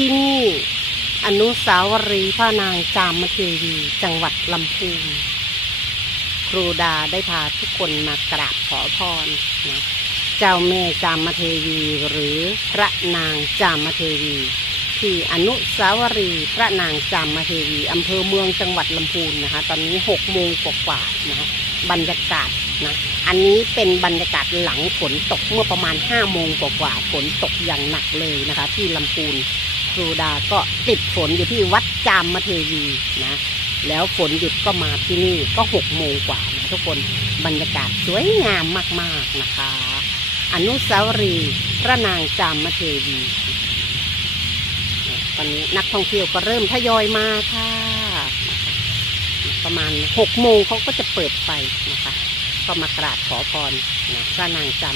ที่นี่อนุสาวรีย์พระนางจามเทวีจังหวัดลำพูนครูดาได้พาทุกคนมากราบขอพรนะเจ้าแม่จามเทวีหรือพระนางจามเทวี ที่อนุสาวรีย์พระนางจามเทวีอำเภอเมืองจังหวัดลำพูนนะคะ ตอนนี้หกโมงกว่าๆนะคะบรรยากาศนะอันนี้เป็นบรรยากาศหลังฝนตกเมื่อประมาณห้าโมงกว่าๆฝนตกอย่างหนักเลยนะคะ ที่ลำพูน ครูดาก็ติดฝนอยู่ที่วัดจามเทวีนะ แล้วฝนหยุดก็มาที่นี่ก็หกโมงกว่านะทุกคนบรรยากาศสวยงามมากๆนะคะ อนุสาวรีย์พระนางจามเทวีเนี่ยตอนนี้นักท่องเที่ยวก็เริ่มทยอยมาค่ะนะคะประมาณหกโมงเขาก็จะเปิดไฟนะคะ ก็มากราบขอพรนะพระนางจาม